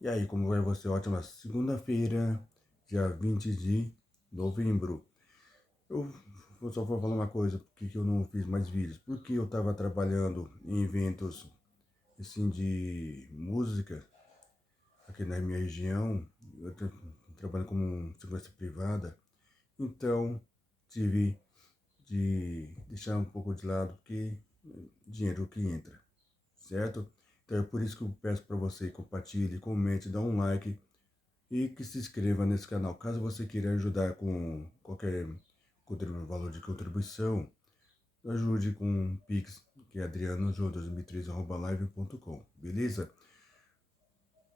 E aí, como vai você? Ótima segunda-feira, dia 20 de novembro. Eu só vou falar uma coisa, porque que eu não fiz mais vídeos. Porque eu estava trabalhando em eventos assim de música aqui na minha região. Eu trabalho como segurança privada. Então, tive de deixar um pouco de lado, porque dinheiro que entra, certo? Então é por isso que eu peço para você compartilhe, comente, dá um like e que se inscreva nesse canal. Caso você queira ajudar com qualquer valor de contribuição, ajude com um Pix, que é adriano2003@live.com, beleza?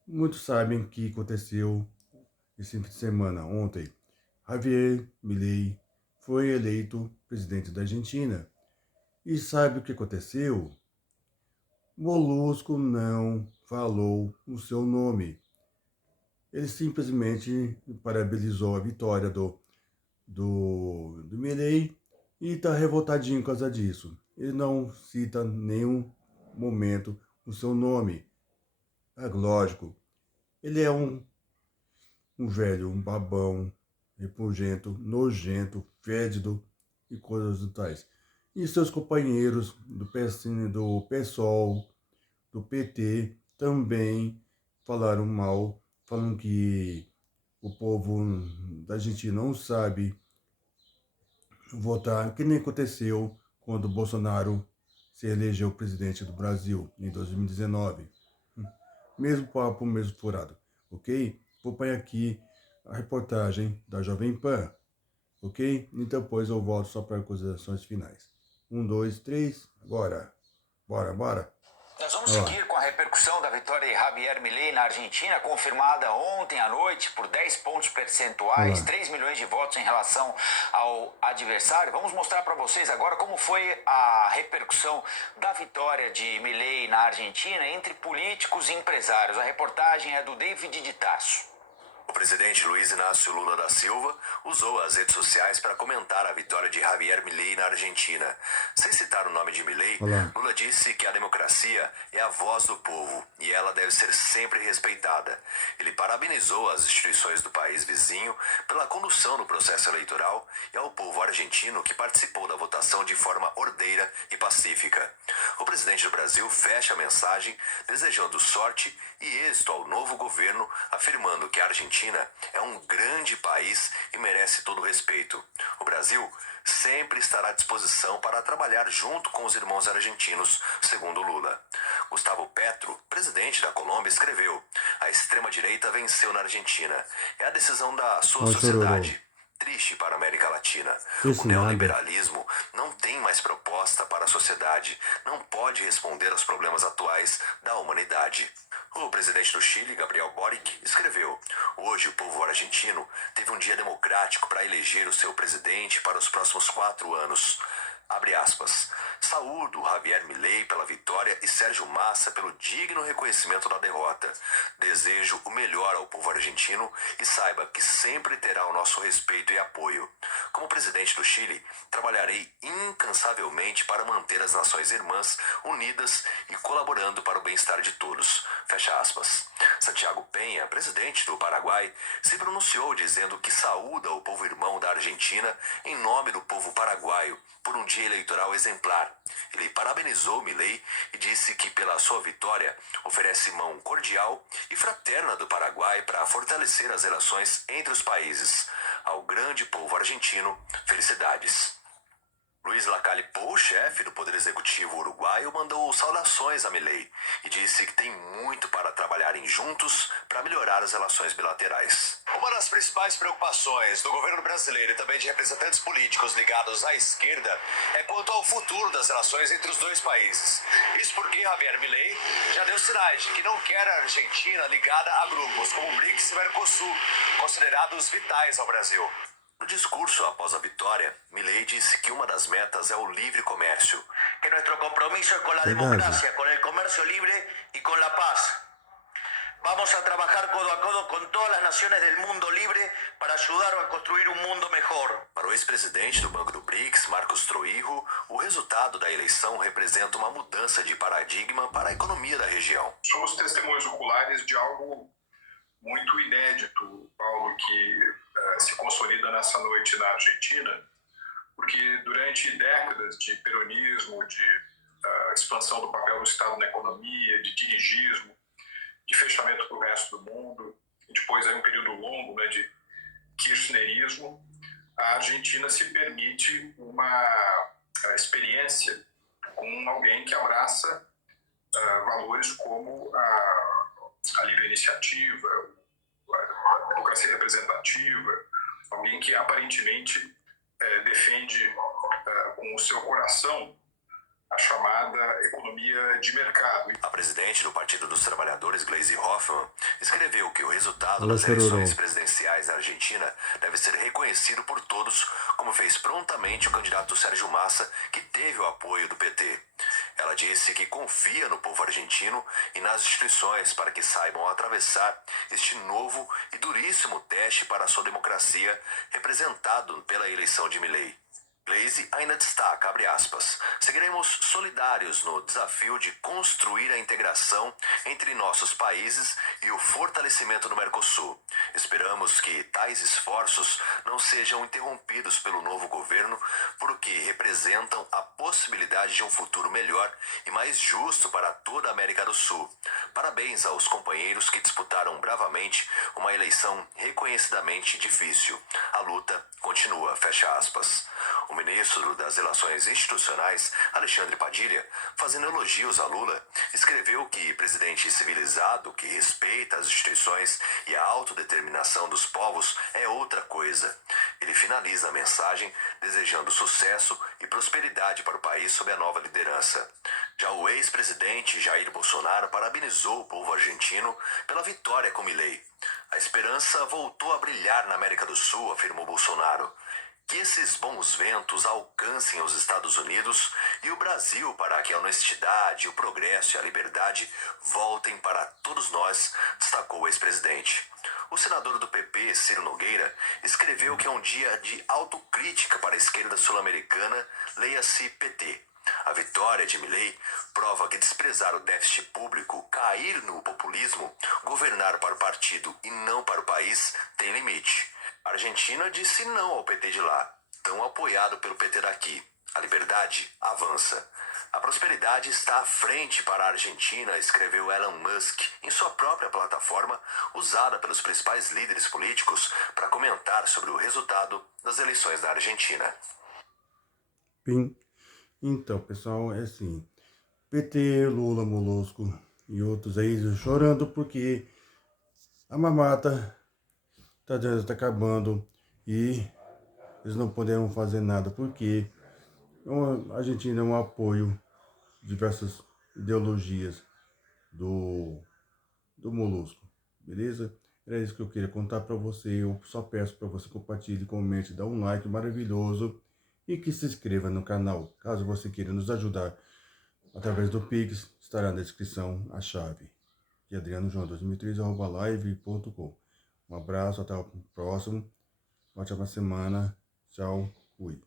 Muitos sabem que aconteceu esse fim de semana, ontem. Javier Milei foi eleito presidente da Argentina. E sabe o que aconteceu? Molusco não falou o seu nome. Ele simplesmente parabenizou a vitória do Milley e está revoltadinho por causa disso. Ele não cita nenhum momento o seu nome. É lógico, ele é um velho, um babão, repugento, nojento, fédido e coisas do tais. E seus companheiros do PSN, do PSOL, do PT, também falaram mal, falando que o povo da Argentina não sabe votar, que nem aconteceu quando o Bolsonaro se elegeu presidente do Brasil em 2019. Mesmo papo, mesmo furado, ok? Vou pôr aqui a reportagem da Jovem Pan, ok? E depois eu volto só para considerações finais. 1, 2, 3, agora. Bora. Nós vamos Ó, seguir com a repercussão da vitória de Javier Milei na Argentina, confirmada ontem à noite por 10 pontos olha percentuais, lá. 3 milhões de votos em relação ao adversário. Vamos mostrar para vocês agora como foi a repercussão da vitória de Milei na Argentina entre políticos e empresários. A reportagem é do David de Tasso. O presidente Luiz Inácio Lula da Silva usou as redes sociais para comentar a vitória de Javier Milei na Argentina. Sem citar o nome de Milei, Olha lá. Lula disse que a democracia é a voz do povo e ela deve ser sempre respeitada. Ele parabenizou as instituições do país vizinho pela condução do processo eleitoral e ao povo argentino que participou da votação de forma ordeira e pacífica. O presidente do Brasil fecha a mensagem desejando sorte e êxito ao novo governo, afirmando que a Argentina é um grande país e merece todo o respeito. O Brasil sempre estará à disposição para trabalhar junto com os irmãos argentinos, segundo Lula. Gustavo Petro, presidente da Colômbia, escreveu: a extrema-direita venceu na Argentina. É a decisão da sua Olha o chororô. sociedade. Triste para a América Latina. O Triste nada. neoliberalismo não tem mais proposta para a sociedade, não pode responder aos problemas atuais da humanidade. O presidente do Chile, Gabriel Boric, escreveu: hoje o povo argentino teve um dia democrático para eleger o seu presidente para os próximos 4 anos. Abre aspas. Saúdo Javier Milei pela vitória e Sérgio Massa pelo digno reconhecimento da derrota. Desejo o melhor ao povo argentino e saiba que sempre terá o nosso respeito e apoio. Como presidente do Chile, trabalharei incansavelmente para manter as nações irmãs unidas e colaborando para o bem-estar de todos. Fecha aspas. Santiago Penha, presidente do Paraguai, se pronunciou dizendo que saúda o povo irmão da Argentina em nome do povo paraguaio por um dia eleitoral exemplar. Ele parabenizou Milei e disse que pela sua vitória oferece mão cordial e fraterna do Paraguai para fortalecer as relações entre os países. Ao grande povo argentino, felicidades. Luiz Lacalle Pou, chefe do Poder Executivo uruguaio, mandou saudações a Milei e disse que tem muito para trabalharem juntos para melhorar as relações bilaterais. Uma das principais preocupações do governo brasileiro e também de representantes políticos ligados à esquerda é quanto ao futuro das relações entre os dois países. Isso porque Javier Milei já deu sinais de que não quer a Argentina ligada a grupos como o BRICS e Mercosul, considerados vitais ao Brasil. No discurso após a vitória, Milei disse que uma das metas é o livre comércio. Que nosso compromisso é com a Verdade. democracia, com o comércio livre e com a paz. Vamos a trabajar codo a codo com todas as nações do mundo livre para ajudar a construir um mundo melhor. Para o ex-presidente do Banco do BRICS, Marcos Troillo, o resultado da eleição representa uma mudança de paradigma para a economia da região. Somos testemunhos oculares de algo muito inédito, Paulo, que se consolida nessa noite na Argentina, porque durante décadas de peronismo, de expansão do papel do Estado na economia, de dirigismo, de fechamento para o resto do mundo, e depois aí um período longo, né, de kirchnerismo, a Argentina se permite uma experiência com alguém que abraça valores como a livre iniciativa, a democracia representativa, alguém que aparentemente defende com o seu coração a chamada economia de mercado. A presidente do Partido dos Trabalhadores, Gleisi Hoffmann, escreveu que o resultado Alô, das eleições Chororô. presidenciais da Argentina deve ser reconhecido por todos, como fez prontamente o candidato Sérgio Massa, que teve o apoio do PT. Ela disse que confia no povo argentino e nas instituições para que saibam atravessar este novo e duríssimo teste para a sua democracia, representado pela eleição de Milei. Gleisi ainda destaca, abre aspas, seguiremos solidários no desafio de construir a integração entre nossos países e o fortalecimento do Mercosul. Esperamos que tais esforços não sejam interrompidos pelo novo governo, porque representam a possibilidade de um futuro melhor e mais justo para toda a América do Sul. Parabéns aos companheiros que disputaram bravamente uma eleição reconhecidamente difícil. A luta continua, fecha aspas. O ministro das Relações Institucionais, Alexandre Padilha, fazendo elogios a Lula, escreveu que presidente civilizado que respeita as instituições e a autodeterminação dos povos é outra coisa. Ele finaliza a mensagem desejando sucesso e prosperidade para o país sob a nova liderança. Já o ex-presidente Jair Bolsonaro parabenizou o povo argentino pela vitória com Milei. A esperança voltou a brilhar na América do Sul, afirmou Bolsonaro. Que esses bons ventos alcancem os Estados Unidos e o Brasil para que a honestidade, o progresso e a liberdade voltem para todos nós, destacou o ex-presidente. O senador do PP, Ciro Nogueira, escreveu que é um dia de autocrítica para a esquerda sul-americana, leia-se PT. A vitória de Milei prova que desprezar o déficit público, cair no populismo, governar para o partido e não para o país, tem limite. A Argentina disse não ao PT de lá, tão apoiado pelo PT daqui. A liberdade avança. A prosperidade está à frente para a Argentina, escreveu Elon Musk em sua própria plataforma, usada pelos principais líderes políticos para comentar sobre o resultado das eleições da Argentina. Bem, então, pessoal, é assim, PT, Lula, Molusco e outros aí chorando porque a mamata tá acabando e eles não puderam fazer nada porque a Argentina é um apoio de diversas ideologias do Molusco, beleza? Era isso que eu queria contar para você. Eu só peço para você compartilhe, comente, dá um like maravilhoso e que se inscreva no canal. Caso você queira nos ajudar através do Pix, estará na descrição a chave. Que adrianojoão2013@live.com. Um abraço, até o próximo. Ótima semana. Tchau. Fui.